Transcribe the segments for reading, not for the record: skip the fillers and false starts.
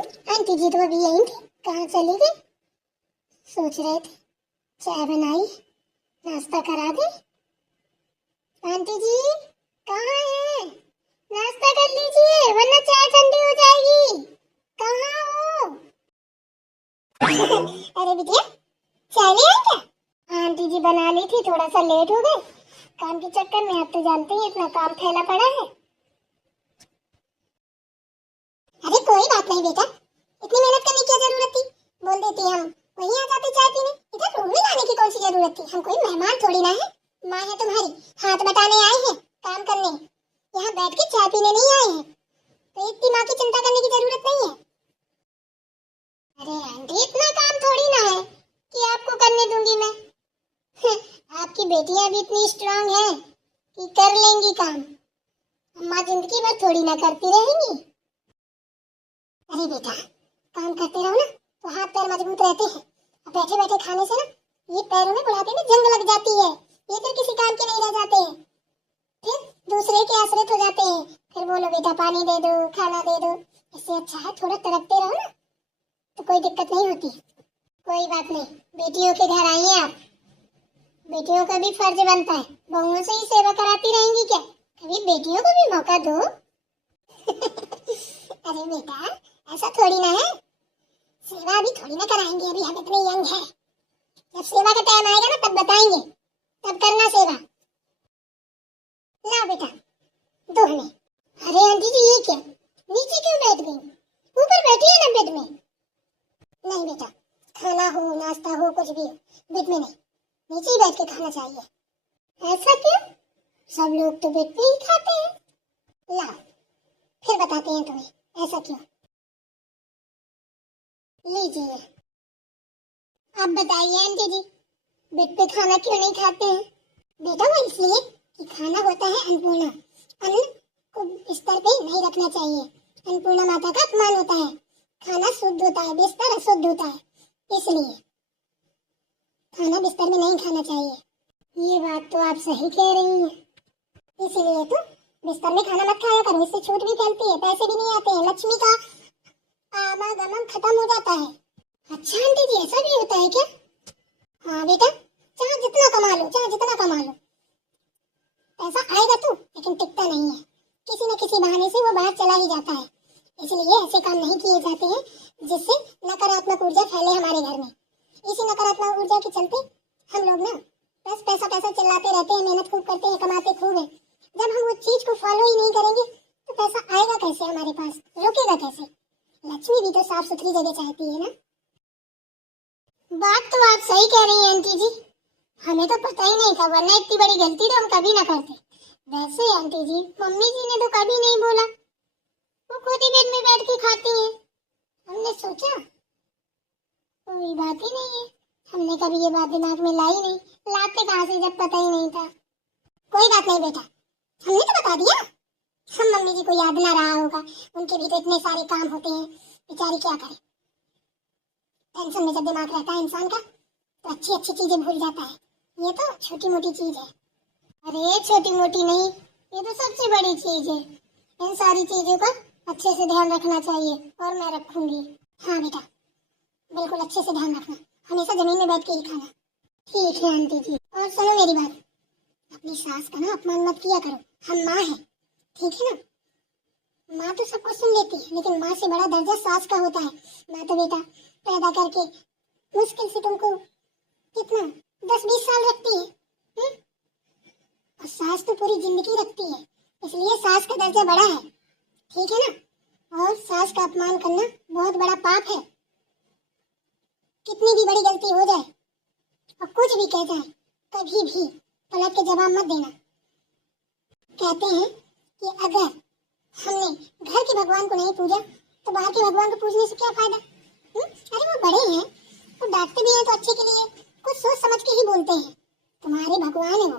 Aunty जी तो अभी यहीं थी, कहाँ चली गई? सोच रहे थे चाय बनाई, नाश्ता करा दे। आंटी जी कहाँ है? नाश्ता कर लीजिए वरना चाय ठंडी हो जाएगी। कहाँ हो? अरे बिटिया चाय ले आई क्या? आंटी जी बना ली थी, थोड़ा सा लेट हो गए काम के चक्कर में। आप तो जानते हैं इतना काम फैला पड़ा है। अरे कोई बात नहीं बेटा, इतनी मेहनत करने की जरूरत थी? बोल देती हम वहीं आ जाते चाय पीने। इधर रूम में लाने की कौन सी जरूरत थी? हम कोई मेहमान थोड़ी ना है। माँ है तुम्हारी, हाथ बटाने आए हैं, काम करने। यहाँ बैठ के चाय पीने नहीं आए हैं, तो इतनी माँ की चिंता करने की जरूरत नहीं है। अरे आंटी इतना काम थोड़ी ना है कि आपको करने दूंगी मैं। आपकी बेटियां भी इतनी स्ट्रांग हैं कि कर लेंगी काम। अम्मा जिंदगी भर थोड़ी ना करती रहेंगी। अरे बेटा काम करते रहो ना तो हाथ पैर मजबूत रहते हैं। अब बैठे बैठे खाने से ना ये पैरों में बुढ़ापे में जंग लग जाती है, ये फिर किसी काम के नहीं रह जाते हैं, फिर दूसरे के आश्रित हो जाते हैं। फिर बोलो बेटा पानी दे दो, खाना दे दो। इससे अच्छा है थोड़ा तड़पते रहो ना तो कोई दिक्कत नहीं होती। कोई बात नहीं, बेटियों के घर आई हैं आप, बेटियों का भी फर्ज बनता है। बहुओं से ही सेवा कराती रहेंगी क्या? कभी बेटियों को भी मौका दो। अरे बेटा ऐसा थोड़ी ना है, सेवा अभी थोड़ी ना कराएंगे, अभी हम इतने यंग हैं। जब सेवा का टाइम आएगा ना तब बताएंगे, तब करना सेवा। ला बेटा दो हमें। अरे आंटी जी ये क्या, नीचे क्यों बैठ गई? ऊपर बैठी है ना बेड में। नहीं बेटा, खाना हो नाश्ता हो कुछ भी हो, बेड में नहीं, नीचे ही बैठ के खाना चाहिए। ऐसा क्यों? सब लोग तो बेड पे ही खाते हैं। ला फिर बताते हैं तुम्हें ऐसा क्यों। लीजिए। आप बताइए आंटी जी, बेड पे खाना क्यों नहीं खाते हैं? बेटा वो इसलिए कि खाना होता है अन्नपूर्णा, अन्न को बिस्तर पे नहीं रखना चाहिए। अन्नपूर्णा माता का अपमान होता है। खाना शुद्ध होता है, बिस्तर अशुद्ध होता है, इसलिए खाना बिस्तर में नहीं खाना चाहिए। ये बात तो आप सही कह रही हैं, इसलिए तो बिस्तर में खाना मत खाया करो, इससे छूट भी फैलती है, पैसे भी नहीं आते हैं, लक्ष्मी का आवागमन खत्म हो जाता है। अच्छा आंटी जी ऐसा भी होता है क्या? हाँ बेटा, चाहे जितना कमा लो, चाहे जितना कमा लो, पैसा आएगा तो लेकिन टिकता नहीं है। किसी न किसी बहाने से वो बाहर चला ही जाता है। इसलिए ऐसे काम नहीं किए जाते हैं जिससे नकारात्मक ऊर्जा फैले हमारे घर में। इसी नकारात्मक ऊर्जा के चलते हम लोग ना बस पैसा पैसा चिल्लाते रहते हैं, मेहनत खूब करते हैं, कमाते खूब है। जब हम वो चीज को फॉलो ही नहीं करेंगे तो पैसा आएगा कैसे हमारे पास, रुकेगा कैसे? लक्ष्मी भी तो साफ सुथरी जगह चाहती है ना। बात तो आप सही कह रही हैं आंटी जी, हमें तो पता ही नहीं था, वरना इतनी बड़ी गलती तो हम कभी ना करते। वैसे आंटी जी मम्मी जी ने तो कभी नहीं बोला, वो खुद ही बेड में बैठ के खाती हैं। हमने सोचा कोई बात ही नहीं है, हमने कभी ये बात दिमाग में लाई नहीं। लाते कहाँ से जब पता ही नहीं था। कोई बात नहीं बेटा, हमने तो बता दिया। हम मम्मी जी को याद ना रहा होगा, उनके भी तो इतने सारे काम होते हैं, बेचारी क्या करे। टेंशन में जब दिमाग रहता है इंसान का तो अच्छी अच्छी चीजें भूल जाता है। ये तो छोटी मोटी चीज है। अरे छोटी मोटी नहीं, ये तो सबसे बड़ी चीज है। इन सारी चीजों का अच्छे से ध्यान रखना चाहिए और मैं रखूंगी। हाँ बेटा बिल्कुल अच्छे से ध्यान रखना, हमेशा जमीन में बैठ के ही खाना। ठीक है आंटी जी। और सुनो मेरी बात, अपनी सास का ना अपमान मत किया करो, हम माँ हैं, ठीक है ना। माँ तो सब कुछ सुन लेती है लेकिन माँ से बड़ा दर्जा सास का होता है। माँ तो बेटा पैदा करके मुश्किल से तुमको कितना 10-20 साल रखती है, हुँ? और सास तो पूरी जिंदगी रखती है, इसलिए सास का दर्जा बड़ा है, ठीक है ना। और सास का अपमान करना बहुत बड़ा पाप है। कितनी भी बड़ी गलती हो जाए और कुछ भी कह जाए, कभी भी पलट के जवाब मत देना। कहते हैं कि अगर हमने घर के भगवान को नहीं पूजा तो बाहर के भगवान को पूजने से क्या फायदा? अरे वो बड़े हैं, वो डांटते भी हैं तो अच्छे के लिए, कुछ सोच समझ के ही बोलते हैं। तुम्हारे भगवान है वो,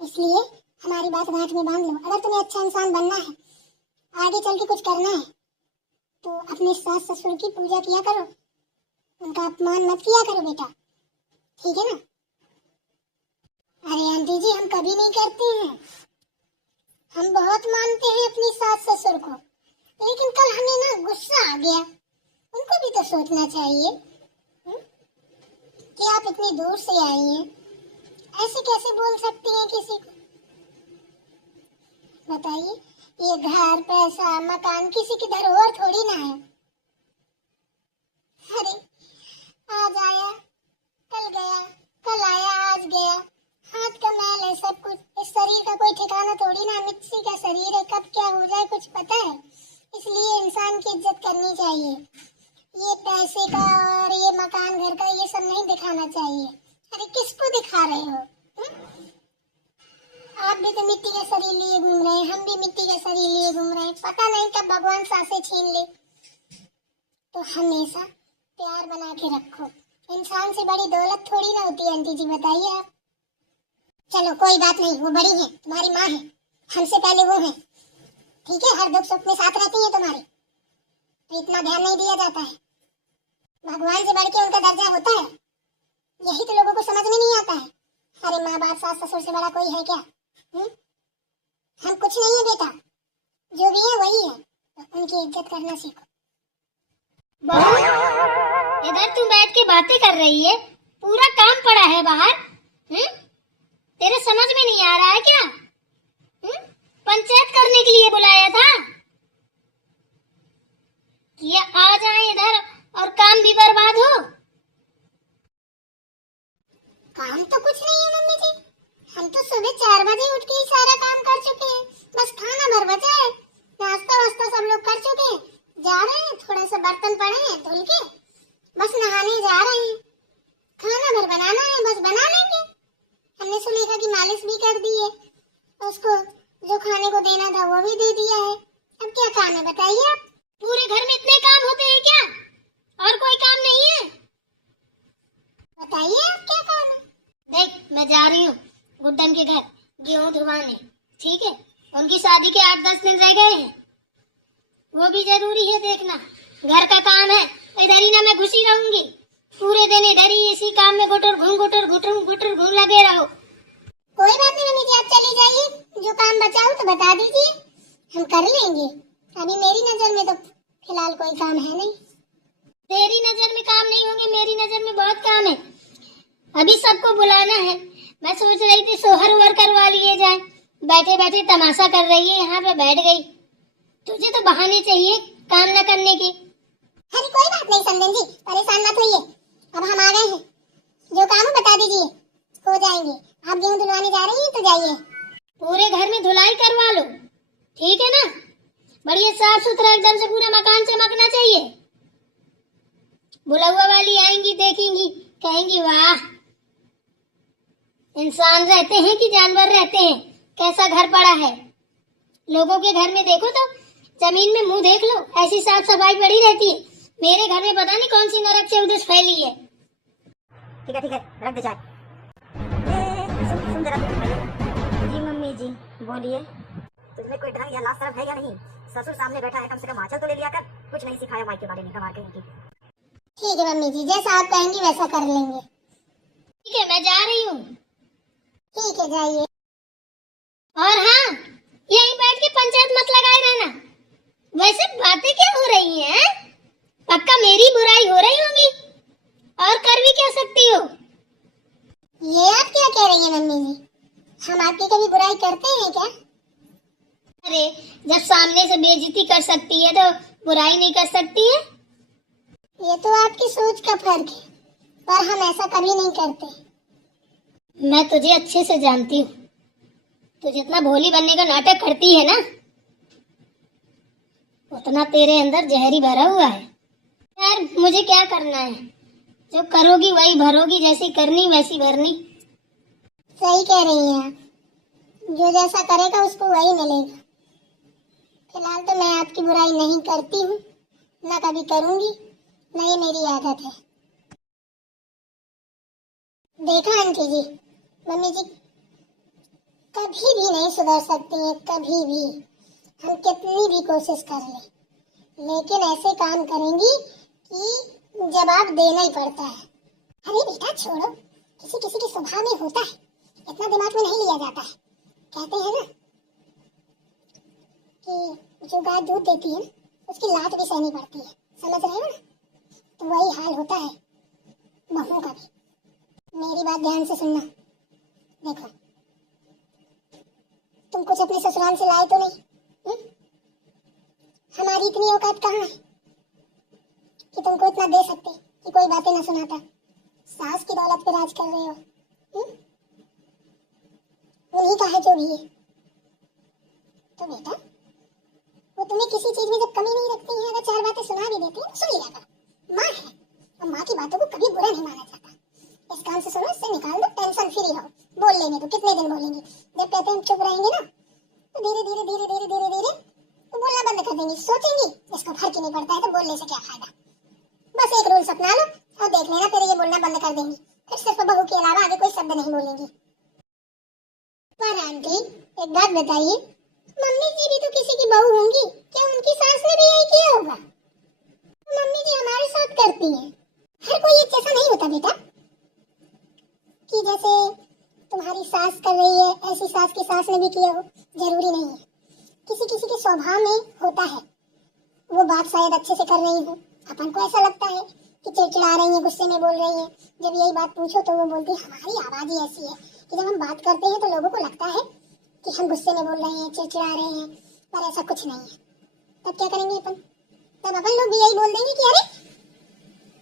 इसलिए हमारी बात गांठ में बांध लो। अगर तुम्हें अच्छा इंसान बनना है, आगे चल के कुछ करना है, तो अपने सास ससुर की पूजा किया करो, उनका अपमान मत किया करो बेटा, ठीक है ना। अरे आंटी जी हम कभी नहीं करते हैं, हम बहुत मानते हैं अपनी सास ससुर को, लेकिन कल हमें ना गुस्सा आ गया सोचना चाहिए कि आप इतनी दूर से आई हैं, ऐसे कैसे बोल सकती हैं किसी को? बताइए, ये घर, पैसा, मकान किसी की धरोहर थोड़ी ना है। अरे आज आया, कल गया, कल आया, आज गया। हाथ का मैल है सब कुछ। इस शरीर का कोई ठिकाना थोड़ी ना, मिट्टी का शरीर है, कब क्या हो जाए कुछ पता है। इसलिए इंसान की इज्जत करनी चाहिए। ये पैसे का और ये मकान घर का ये सब नहीं दिखाना चाहिए। अरे किसको दिखा रहे हो? आप भी तो मिट्टी का शरीर लिए घूम रहे हैं, हम भी मिट्टी का शरीर लिए घूम रहे हैं। पता नहीं कब भगवान सांसें छीन ले। तो हमेशा प्यार बना के रखो। इंसान से बड़ी दौलत थोड़ी ना होती है आंटी जी, बताइए आप। चलो कोई बात नहीं, वो बड़ी है, तुम्हारी माँ है, हमसे पहले वो है, ठीक है। हर दुख सुख में साथ रहती है तुम्हारे, तो इतना ध्यान नहीं दिया जाता है। भगवान से बढ़ के उनका दर्जा होता है, यही तो लोगों को समझ में नहीं आता है। अरे माँ बाप सास ससुर से बड़ा कोई है क्या? हम कुछ नहीं है बेटा, जो भी है वही है, तो उनकी इज्जत करना सीखो। बहू, इधर तू बैठ के बातें कर रही है, पूरा काम पड़ा है बाहर। तेरे समझ में नहीं आ रहा है क्या? पंचायत करने के लिए बुलाया था कि ये आ जाए इधर और काम भी बर्बाद हो। काम तो कुछ नहीं है मम्मी जी, हम तो सुबह 4 बजे उठ के ही सारा काम कर चुके हैं। बस खाना भर बचा है, नाश्ता वास्ता सब लोग कर चुके हैं। जा रहे हैं, थोड़ा सा बर्तन पड़े हैं धुल के, बस नहाने जा रहे हैं। खाना भर बनाना है, बस बना लेंगे। हमने सुलेखा की मालिश भी कर दी है, उसको जो खाने को देना था वो भी दे दिया है। अब क्या काम है बताइए आप? पूरे घर में इतने काम होते हैं क्या? और कोई काम नहीं है? बताइए आप क्या काम है? देख, मैं जा रही हूँ गुड्डन के घर गेहूं धुलवाने, ठीक है। उनकी शादी के 8-10 दिन रह गए हैं, वो भी जरूरी है देखना। घर का काम है, इधर ही ना मैं घुसी रहूंगी पूरे दिन, इधर ही इसी काम में गुटर घूम लगे रहो। कोई बात नहीं मम्मी जी, आप चली जाइए, जो काम बचा हो तो बता दीजिए, हम कर लेंगे। अभी मेरी नजर में तो फिलहाल कोई काम है नहीं। तेरी नजर में काम नहीं होंगे, मेरी नजर में बहुत काम है। अभी सबको बुलाना है। मैं सोच रही थी सोहर ओहर करवा लिए जाए, बैठे बैठे तमाशा कर रही है यहाँ पे बैठ गई। तुझे तो बहाने चाहिए काम न करने के। अरे कोई बात नहीं संदन जी, परेशान मत होइए, अब हम आ गए हैं। जो काम है बता दीजिए, हो जाएंगे। आप गेहूं धुलवाने जा रही हैं तो जाइए। पूरे घर में धुलाई करवा लो, ठीक है ना। बढ़िया साफ सुथरा एकदम से पूरा मकान चमकना चाहिए। बुलावा वाली आएंगी, देखेंगी, कहेंगी वाह, इंसान रहते हैं कि जानवर रहते हैं, कैसा घर पड़ा है। लोगों के घर में देखो तो जमीन में मुंह देख लो, ऐसी साफ सफाई पड़ी रहती है। मेरे घर में पता नहीं कौन सी नरक से उधर फैली है। ठीक है रख दे चाय। सुन जरा जी। मम्मी जी बोलिए। तुझमें कोई ढंग या लाज शर्म है या नहीं? ससुर सामने बैठा है, कम से कम आंचल तो ले लिया कर। कुछ नहीं सिखाया माई के बारे में, कमाल कहीं की। ठीक है मम्मी जी, जैसा आप कहेंगी वैसा कर लेंगे। ठीक है, मैं जा रही हूँ। ठीक है जाइए। और हाँ, यहीं बैठ के पंचायत मत लगाए रहना। वैसे बातें क्या हो रही हैं? पक्का मेरी बुराई हो रही होगी, और कर भी क्या सकती हो? ये आप क्या कह रही हैं मम्मी जी? हम आपकी कभी बुराई करते हैं क्या? अरे जब सामने से बेइज्जती कर सकती है तो बुराई नहीं कर सकती है? ये तो आपकी सोच का फर्क है, पर हम ऐसा कभी नहीं करते। मैं तुझे अच्छे से जानती हूँ, तू जितना भोली बनने का नाटक करती है ना, उतना तेरे अंदर जहरी भरा हुआ है। यार मुझे क्या करना है, जो करोगी वही भरोगी, जैसी करनी वैसी भरनी। सही कह रही हैं आप, जो जैसा करेगा उसको वही मिलेगा। फिलहाल तो मैं आपकी बुराई नहीं करती हूँ, ना कभी करूंगी, ना ये मेरी आदत है। देखा आंटी जी, मम्मी जी कभी भी नहीं सुधर सकती हैं, कभी भी, हम कितनी भी कोशिश कर लें, लेकिन ऐसे काम करेंगी कि जवाब देना ही पड़ता है। अरे बेटा छोड़ो, किसी किसी की स्वभाव में होता है, इतना दिमाग में नहीं लिया जाता है। कहते हैं ना कि जो गाय दूध देती है उसकी लात भी सहनी पड़ती है, समझ रहे हो ना? तो वही हाल होता है बहुओं का भी। मेरी बात ध्यान से सुनना। देखो, तुम कुछ अपने ससुराल से लाए तो नहीं? हुँ? हमारी इतनी औकात कहाँ है कि तुमको इतना दे सकते कि कोई बातें ना सुनाता। सास की दौलत पे राज कर रहे हो। हुँ? उन्हीं का है जो भी है। तो बेटा, वो तुम्हें किसी चीज में जब कमी नहीं रखती है, अगर 4 बातें सुना भी देती है तो सुन लिया कर। माँ है और माँ की बातों को कभी बुरा नहीं माना जाता। इस काम से सुनो, इससे निकाल दो, टेंशन फ्री हो। बोल लेने तो कितने दिन बोलेंगे? जब कहते हैं चुप रहेंगे ना, तो धीरे धीरे धीरे धीरे धीरे धीरे तो बोलना बंद कर देंगी। सोचेंगी इसको फर्क ही नहीं पड़ता है तो बोलने से क्या फायदा। बस एक रूल अपना लो और देख लेना, फिर ये बोलना बंद कर देंगी। फिर सिर्फ बहू के अलावा आगे कोई शब्द नहीं बोलेंगी। पर आंटी, एक बात बताइए, मम्मी जी भी तो किसी की बहू होंगी, क्या उनकी सास ने भी यही किया होगा? मम्मी जी हमारे साथ करती हैं। हर कोई एक जैसा नहीं होता बेटा, कि जैसे तुम्हारी सास कर रही है ऐसी सास की सास ने भी किया हो, जरूरी नहीं है। किसी किसी के स्वभाव में होता है। वो बात शायद अच्छे से कर रही हो, अपन को ऐसा लगता है कि चिड़चिड़ा रही है, गुस्से में बोल रही है। जब यही बात पूछो तो वो बोलती है हमारी आवाज ही ऐसी है कि जब हम बात करते हैं तो लोगों को लगता है कि हम गुस्से में बोल रहे हैं, चिड़चिड़ा रहे हैं, पर ऐसा कुछ नहीं है। तब क्या करेंगे अपन? तब अपन लोग भी यही बोल देंगे कि अरे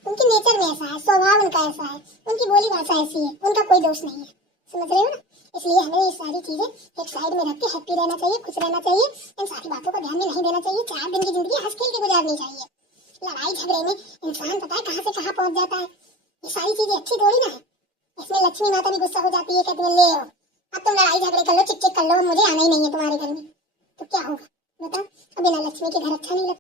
उनके नेचर में ऐसा है, स्वभाव उनका ऐसा है, उनकी बोली भाषा ऐसी है, उनका कोई दोष नहीं है। समझ रहे हो ना? इसलिए हमें ये सारी चीजें एक साइड में रख के हैप्पी रहना चाहिए, खुश रहना चाहिए। इन सारी बातों को ध्यान में नहीं देना चाहिए। 4 दिन की जिंदगी हंस खेल के गुजारनी चाहिए। लड़ाई झगड़े में इंसान पता है कहाँ से कहाँ पहुंच जाता है। ये सारी चीजें अच्छी थोड़ी ना है। इसमें लक्ष्मी माता भी गुस्सा हो जाती है, कहती है ले आओ, अब तुम लड़ाई झगड़े कर लो, चिक चिक कर लो, मुझे आना ही नहीं है तुम्हारे घर में। तो क्या होगा बताओ? अब बिना लक्ष्मी के घर अच्छा नहीं लगता।